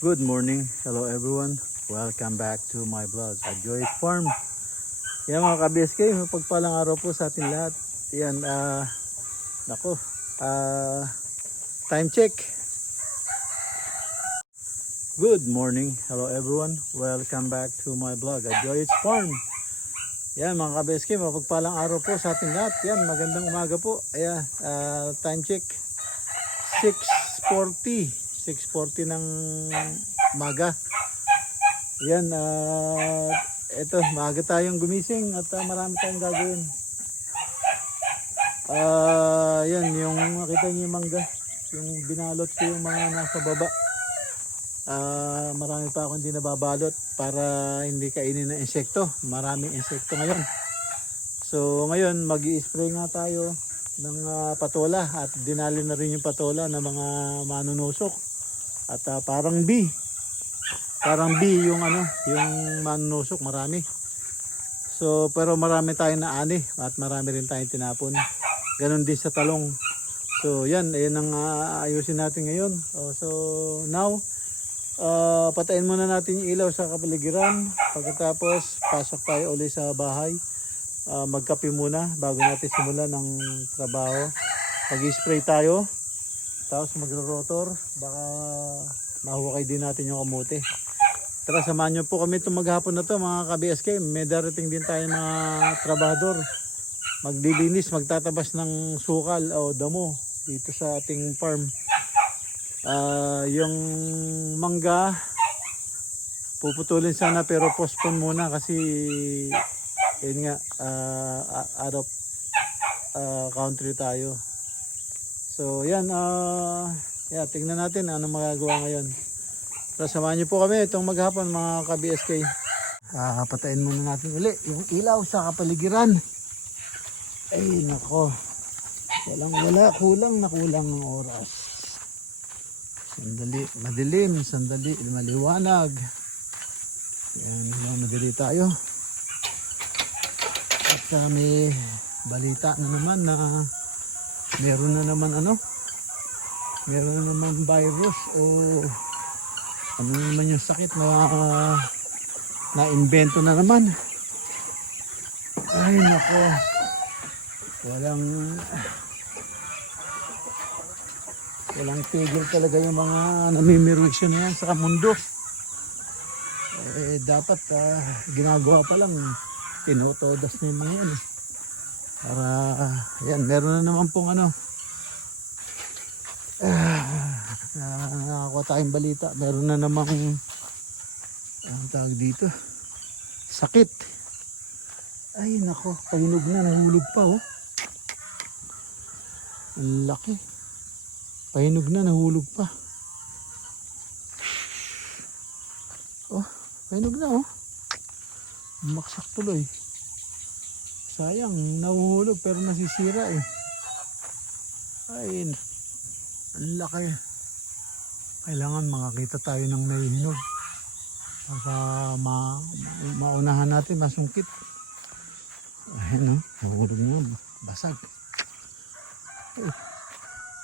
Good morning, hello everyone. Welcome back to my vlog at Joy's Farm. Yan mga ka-BSK, mapagpalang araw po sa atin lahat. Yan, nako, time check. Good morning, hello everyone. Welcome back to my vlog at Joy's Farm. Yan mga ka-BSK, mapagpalang araw po sa atin lahat. Yan, magandang umaga po. Ayan, time check 6:40 ng umaga. Yan, eto, maaga tayong gumising at marami tayong gagawin. Yan, yung makita niyo yung mangga, yung binalot ko yung mga nasa baba. Marami pa akong hindi nababalot para hindi kainin ng insekto. Maraming insekto ngayon. So ngayon mag-i-spray nga tayo ng patola at dinali na rin yung patola ng mga manunusok. At parang bee yung yung manunusok, marami. So pero marami tayong naani at marami rin tayong tinapon. Ganon din sa talong. So yan ang ayusin natin ngayon. So now patayin muna natin yung ilaw sa kapaligiran. Pagkatapos pasok tayo ulit sa bahay. Magkape muna bago natin simulan ng trabaho. Mag-spray tayo. Tapos magro-rotor, baka mahukay din natin yung kamote. Tara, samahan nyo po kami itong maghapon na to mga ka-BSK. May darating din tayo mga trabahador. Maglilinis, magtatabas ng sukal o damo dito sa ating farm. Yung mangga, puputulin sana pero postpone muna kasi yun nga, out of country tayo. So yan, tingnan natin ano magagawa ngayon. So samahan niyo po kami itong maghapon mga ka-BSK. Patayin muna natin uli yung ilaw sa kapaligiran. Ay nako, kulang ang oras. Sandali madilim, sandali maliwanag. Yan, madali tayo. At may balita na naman na meron na naman virus o ano naman yung sakit na invento na naman. Ay nako, walang tigil talaga yung mga namimirisyo na yan sa mundo. Dapat ginagawa pa lang, tinutodas na yung mga yan para yan, meron na naman pong nakakuha tayong balita, meron na namang tawag dito, sakit. Ay nako, pahinog na, nahulog pa ang laki, pahinog na, nahulog pa. Pahinog na maksak tuloy. Sayang, nahuhulog pero nasisira Ay, ang laki. Kailangan makakita tayo ng nahihinog para maunahan natin, masungkit. Ayun nahulog na, basag.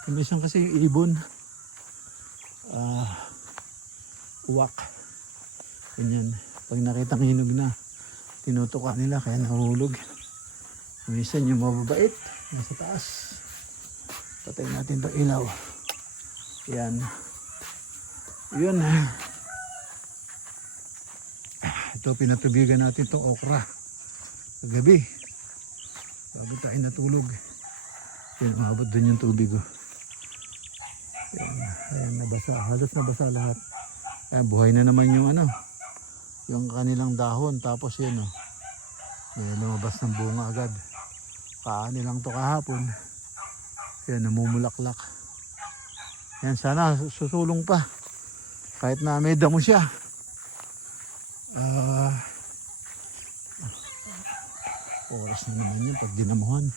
Kumisan kasi yung ibon. Uwak. Ganyan. Pag nakita ng hinog na, tinutuka nila kaya nahulog. Minsan yung mababait nasa taas. Patayin natin itong ilaw. Yan. Yun. Ito, pinatubigan natin itong okra kagabi bago tayo natulog. Yan, umabot dun yung tubig Yan. Ayan, nabasa. Halos nabasa lahat. Ayan, buhay na naman yung yung kanilang dahon. Tapos yan may lumabas ng bunga agad. Kaani lang to kahapon. Yan, namumulaklak. Yan, sana susulong pa. Kahit na may damo siya. Oras na naman yun pag dinamuhan.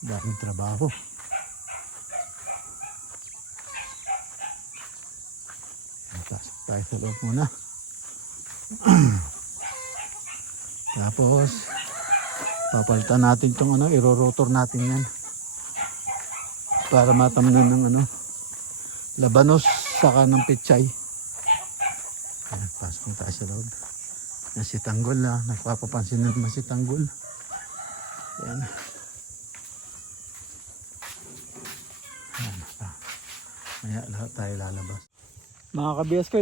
Daming trabaho. Pasok tayo sa loob muna. Tapos papalitan natin itong irorotor natin yan para matamnan ng labanos saka ng pechay. pasok na tayo sa loob. Yan si Tanggol na, nagpapapansin na naman si Tanggol. Yan. Yan pa. Maya lahat tayo lalabas. Mga ka-BSK,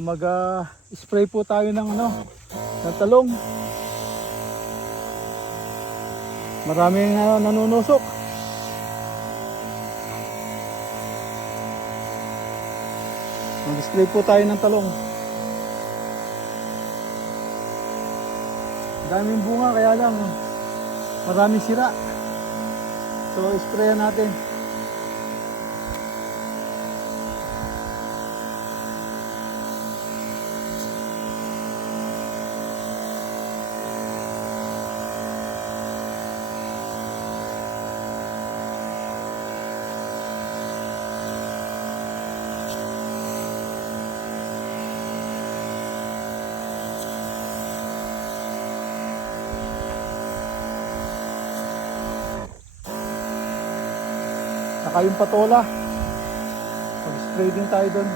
mag-spray po tayo ng ng talong. Maraming nanunusok. Mag-spray po tayo ng talong. Daming bunga kaya lang maraming sira. So sprayan natin. Saka yung patola, mag-spray din tayo doon.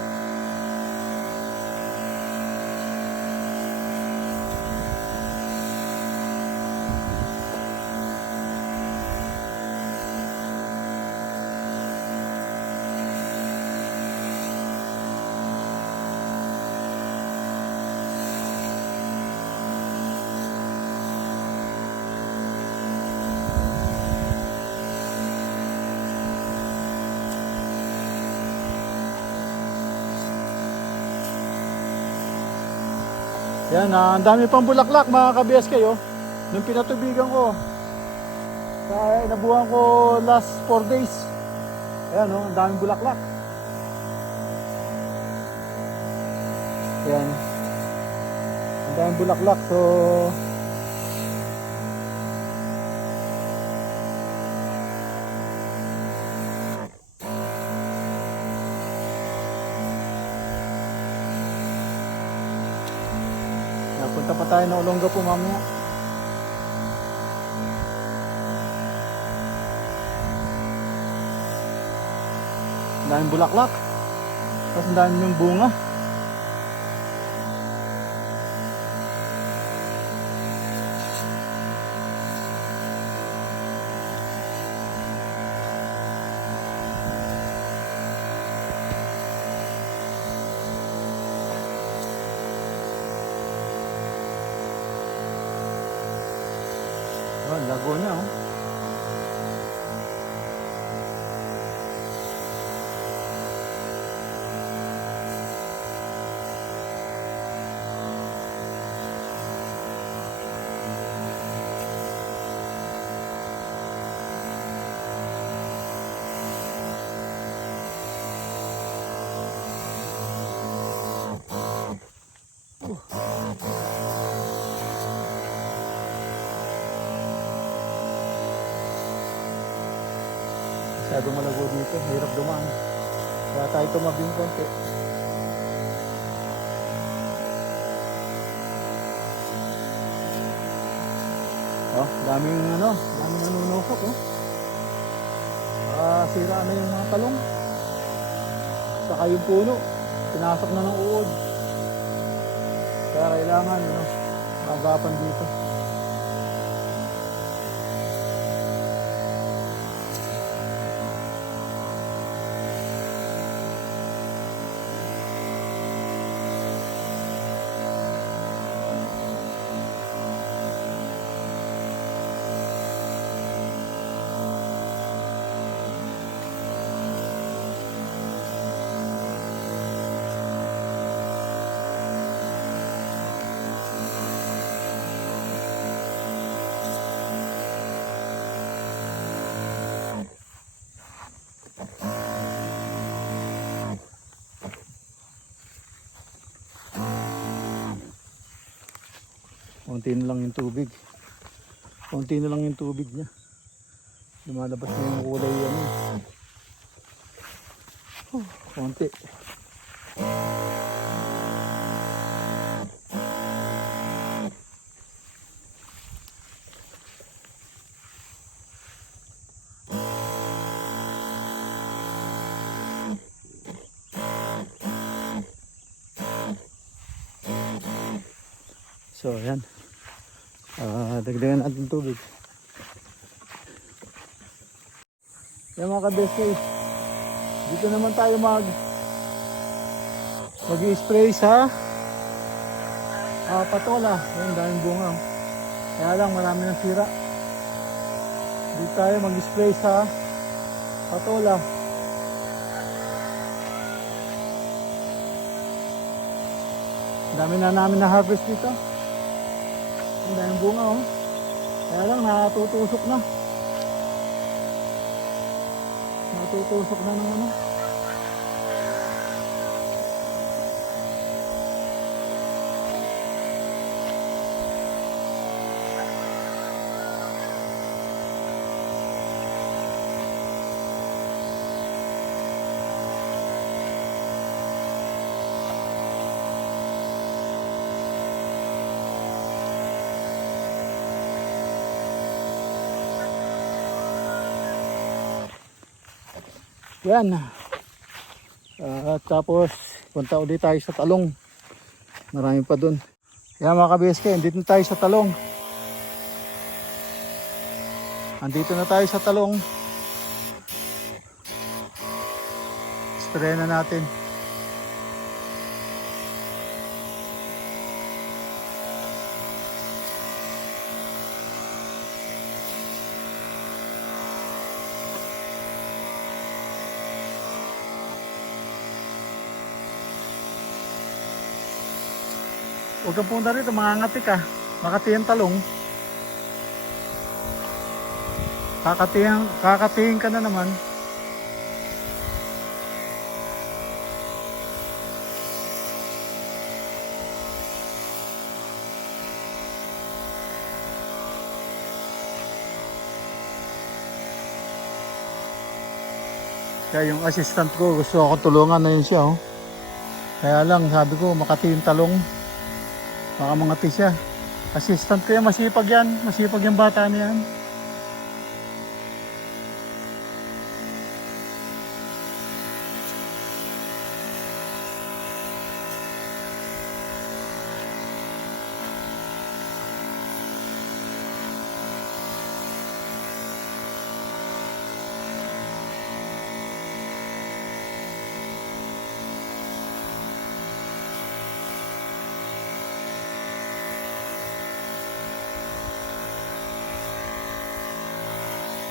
Yan, ang dami pang bulaklak mga ka-BSK nung pinatubigan ko. Kaya inabuhan ko last 4 days. Ayan ang daming bulaklak. Ayan. Ang daming bulaklak. So punta pa tayo ng Olongapo mamaya. Ang daming bulaklak. Tapos ang daming yung bunga. Oh, lago niya Masyadong malago dito, hirap dumaan. Kaya tayo tumabing konti. Oh, daming nanunusok sira na yung mga talong. Saka yung puno, pinasok na ng uod. Kaya kailangan magapan dito. Konti na lang yung tubig. Konti na lang yung tubig niya. Lumalabas na yung kulay konti. So ayan. Dagdagan natin tubig. Yan mga ka-beskay. Dito naman tayo mag-i-spray sa patola. Yan, daming bunga. Kaya lang marami ng sira. Dito tayo mag-spray sa patola. Dami na namin na harvest dito. Ang daming bunga oh. Kaya lang natutusok na. Natutusok na ng ano. Yan. Tapos punta ulit tayo sa talong. Marami pa dun. Yan mga ka-BSK, andito na tayo sa talong. Andito na tayo sa talong. Spray na natin. Huwag kang punta rito, mangangati ka. Makati ang talong. Kakatihin ka na naman. Kaya yung assistant ko, gusto ako tulungan na yun siya. Oh. Kaya lang, sabi ko, makati yung talong. Baka mangati siya. Assistant ko yan, masipag yan. Masipag yung bata niyan.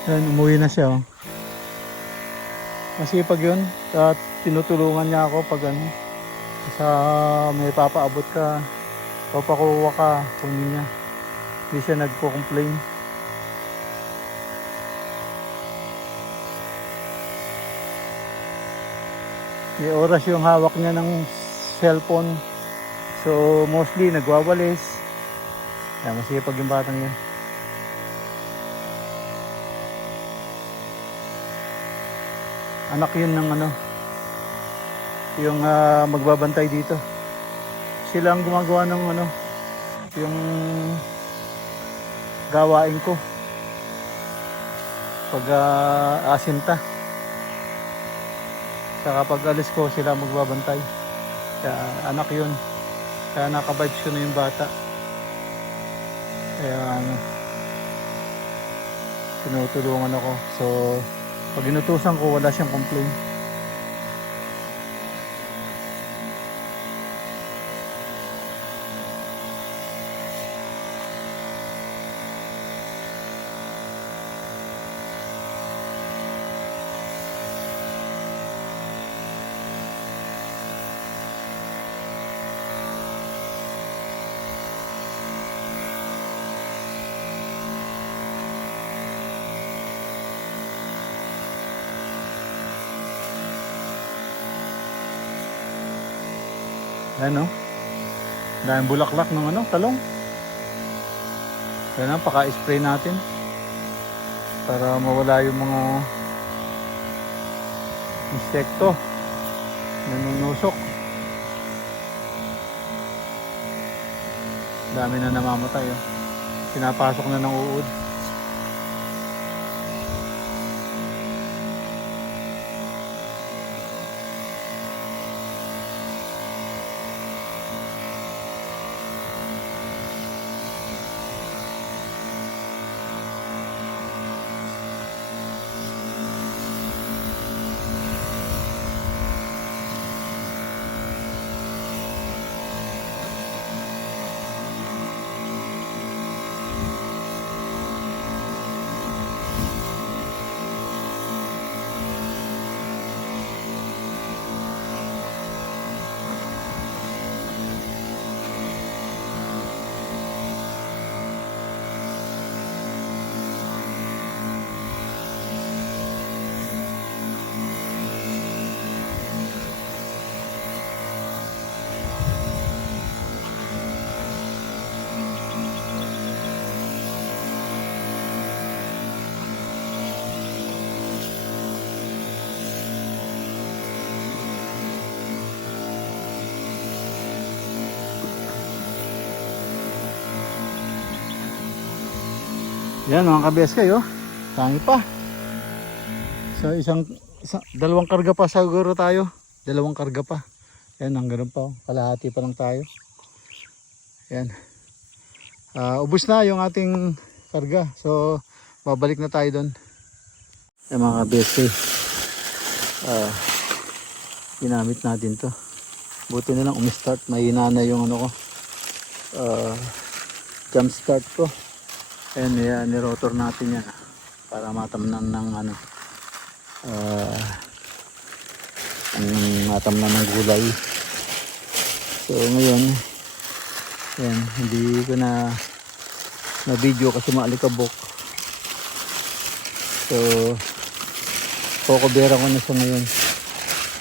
Yan, umuwi na siya oh. Masipag yun. At tinutulungan niya ako pag ano, sa may papaabot ka, papakuha ka, kunin niya. Hindi siya nagpo-complain. May oras yung hawak niya ng cellphone. So mostly nagwawalis. Kaya masipag yung batang yun. Anak yun ng ano, yung magbabantay dito. Sila ang gumagawa ng ano, yung gawain ko pag asinta. Saka pag alis ko sila magbabantay. Kaya anak yun. Kaya naka-vibes ko na yung bata. Kaya ano, tinutulungan ako. So pag inutusan ko, wala siyang complaint. Ano? Dahil bulaklak ng ano, talong. Kaya na, paka-spray natin para mawala yung mga insekto na nanunusok. Dami na namamatay oh. Pinapasok na ng uod. Yan mga kabeske, oh. Tangi pa. So dalawang karga pa siguro tayo. Dalawang karga pa. Yan, hanggang pa. Kalahati pa lang tayo. Yan. Ubos na yung ating karga. So, babalik na tayo doon. Yan mga kabeske. Ginamit natin to. Buti na lang umistart. Mahina na yung ano ko. Jump start ko. Ayan, nirotor natin yan. Para matamnan ng ano. Matamnan ng gulay. So ngayon, yan, hindi ko na video kasi maalikabok. So, kokobera ko na siya ngayon.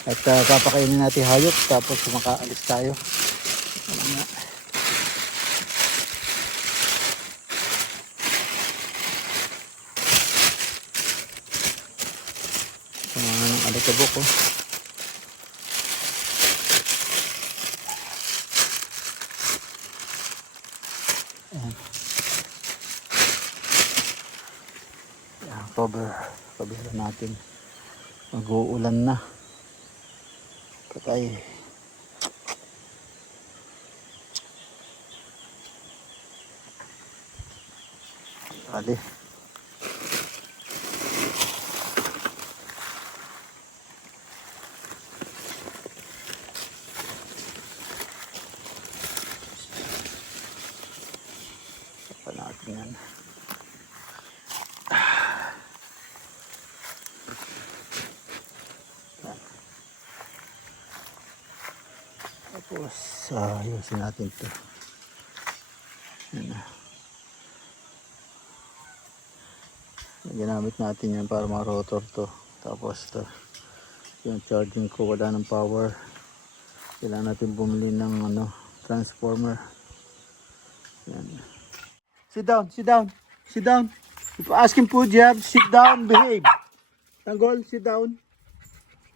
At papakainin natin hayop tapos makaalis tayo. Alam na. Sama ng alikabok ko. Ayan, cover natin. Mag-uulan na. Patay. Ali. Sapa natin yan. Tapos, ayusin natin ito. Yan na. Ginamit natin yan para ma-rotor to. Tapos ito, yung charging ko wala ng power. Kailangan natin bumili ng ano, transformer. Yan. Sit down, sit down, sit down. If asking food, you have sit down, behave. Tanggol, sit down.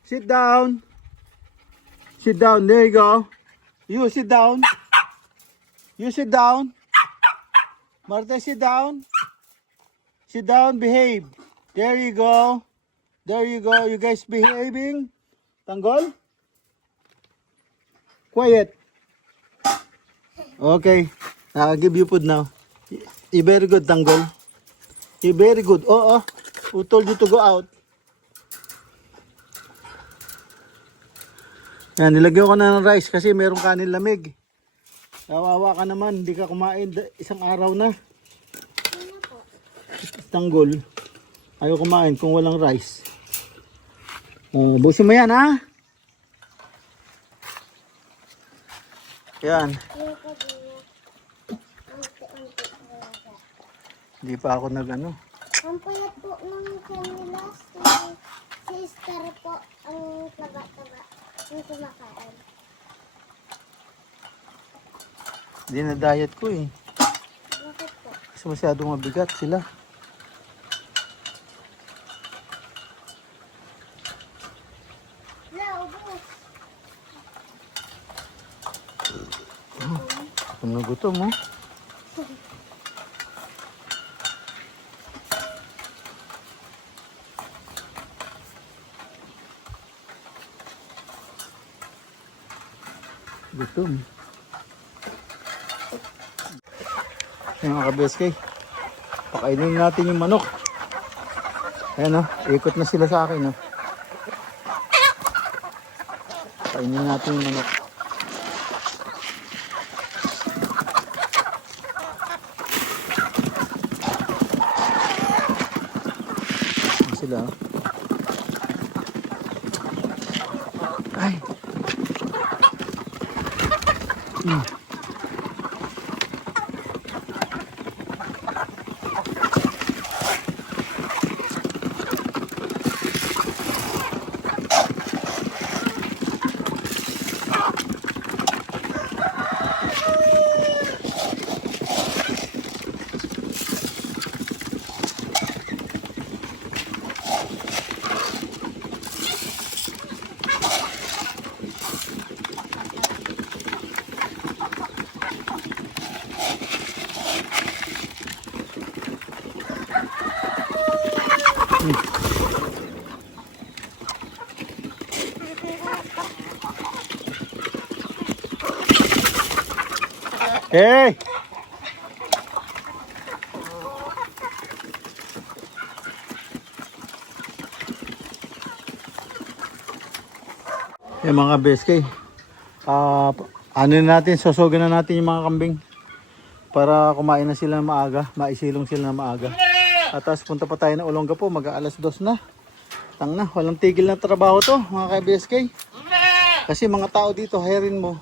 Sit down. Sit down, there you go. You sit down. You sit down. Marta, sit down. Sit down, behave. There you go. There you go. You guys behaving? Tanggol? Quiet. Okay. I'll give you food now. You very good, Tanggol. You very good. Oh. Who told you to go out? Yan, nilagyan ko na ng rice kasi merong kanin lamig. Kawawa ka naman, hindi ka kumain isang araw na. Tanggol, ayaw kumain kung walang rice. Busin mo yan, ha? Yan. Hindi pa ako nag-ano. Ang pala po ng kanila, si Star po ang taba-taba yung kumakain. Hindi na diet ko eh. Bakit po? Kasi masyadong mabigat sila. Ubus. Kung nagutom mo. Gutom. Yung mga kabeske, pakainin natin yung manok. Ayan o, ikot na sila sa akin o. Pakainin natin yung manok. Ayan sila o. Ay! Hey! Yung mga BSK, ano na natin, susugan na natin yung mga kambing para kumain na sila ng maaga, maisilong sila ng maaga. At tapos punta pa tayo ng Olongapo, mag-aalas 2 na. Tang na, walang tigil na trabaho to mga ka-BSK. Kasi mga tao dito, hirin mo.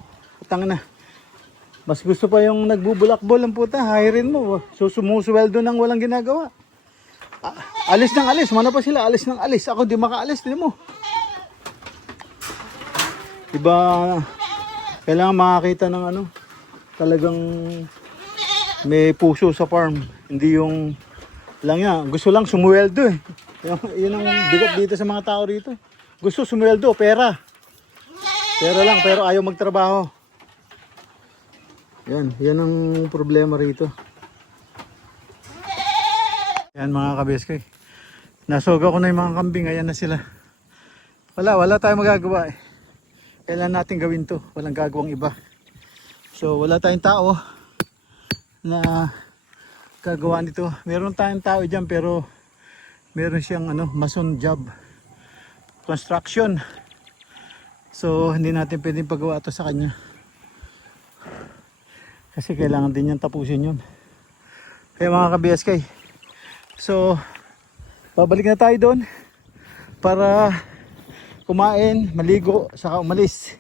Tang na. Mas gusto pa yung nagbubulakbol ang puta, hirin mo. Sumusweldo nang walang ginagawa. Alis ng alis, mana pa sila, alis ng alis. Ako di makaalis, din mo. Iba, kailangan makakita ng ano, talagang may puso sa farm. Hindi yung, lang yan, gusto lang sumuweldo eh. Yun ang bigat dito sa mga tao rito. Gusto sumuweldo, pera. Pera lang, pero ayaw magtrabaho. Yan ang problema rito. Yan mga kabeskoy. Nasoga ko na yung mga kambing, ayan na sila. Wala tayong magagawa eh. Kailan natin gawin to, walang gagawang iba. So wala tayong tao na gagawa nito. Meron tayong tao dyan pero meron siyang ano, mason job, construction. So hindi natin pwedeng pagawa to sa kanya kasi kailangan din niyang tapusin yun. Kaya mga ka-BSK, so babalik na tayo doon para kumain, maligo, saka umalis.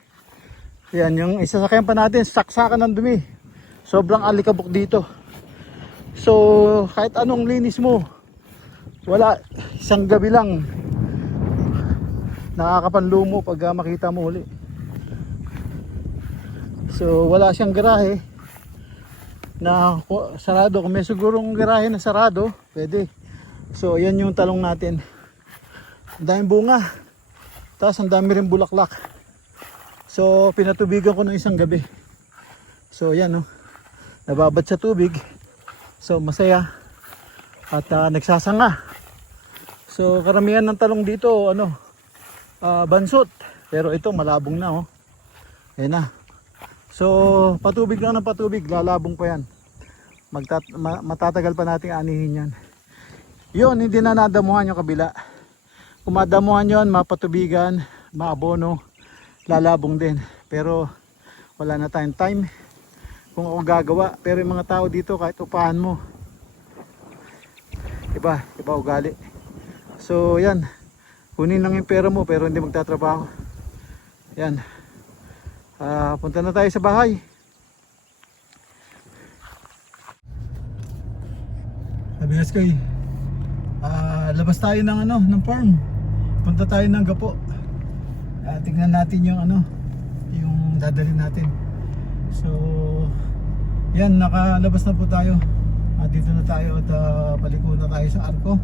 Yan, yung isasakyan pa natin, saksakan ng dumi. Sobrang alikabok dito. So, kahit anong linis mo, wala, isang gabi lang nakakapanlumo pag makita mo uli. So, wala siyang garahe na sarado. Kung may sigurong garahe na sarado, pwede. So, yan yung talong natin. Ang daming bunga. Tapos ang dami rin bulaklak. So pinatubigan ko ng isang gabi. So yan, no, nababad sa tubig. So masaya. At nagsasanga. So karamihan ng talong dito ano, bansot. Pero ito malabong na, oh. Ayan na. So patubig lang ng patubig, lalabong pa yan. Matatagal pa nating anihin yan. Yun, hindi na nadamuhan yung kabila. Kung madamuhan yun, mapatubigan, maabono, lalabong din. Pero wala na tayong time kung ako gagawa. Pero yung mga tao dito, kahit upahan mo, iba ugali. So yan, kunin lang yung pera mo pero hindi magtatrabaho. Yan, punta na tayo sa bahay. Sabi nga kayo, labas tayo ng ano, ng farm. Punta tayo ng Gapo. Tingnan natin yung ano, yung dadalhin natin. So yan, nakalabas na po tayo. Dito na tayo at paliko na tayo sa Arco.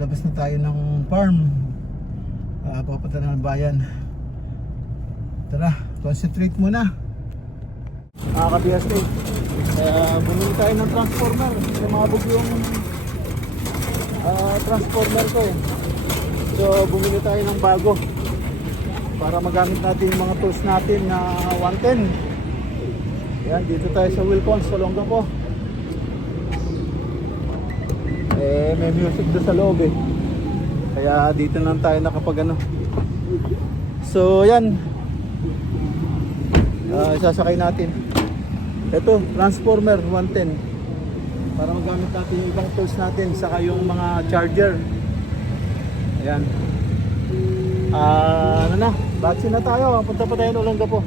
Labas na tayo ng farm. Papunta na ng bayan. Tara, concentrate muna. Ka-BSK, bumili tayo ng transformer. Lumabog yung transformer ko eh. So bumili tayo ng bago para magamit natin yung mga tools natin na 110. Yan, dito tayo sa Wilcons, sa Olongapo. May music doon sa loob eh. Kaya dito lang tayo nakapag ano. So yan, sasakay natin. Ito, transformer 110 para magamit natin yung ibang tools natin, saka yung mga charger. Ayan. Ano na, batsi na tayo. Punta pa tayo ng Olongapo.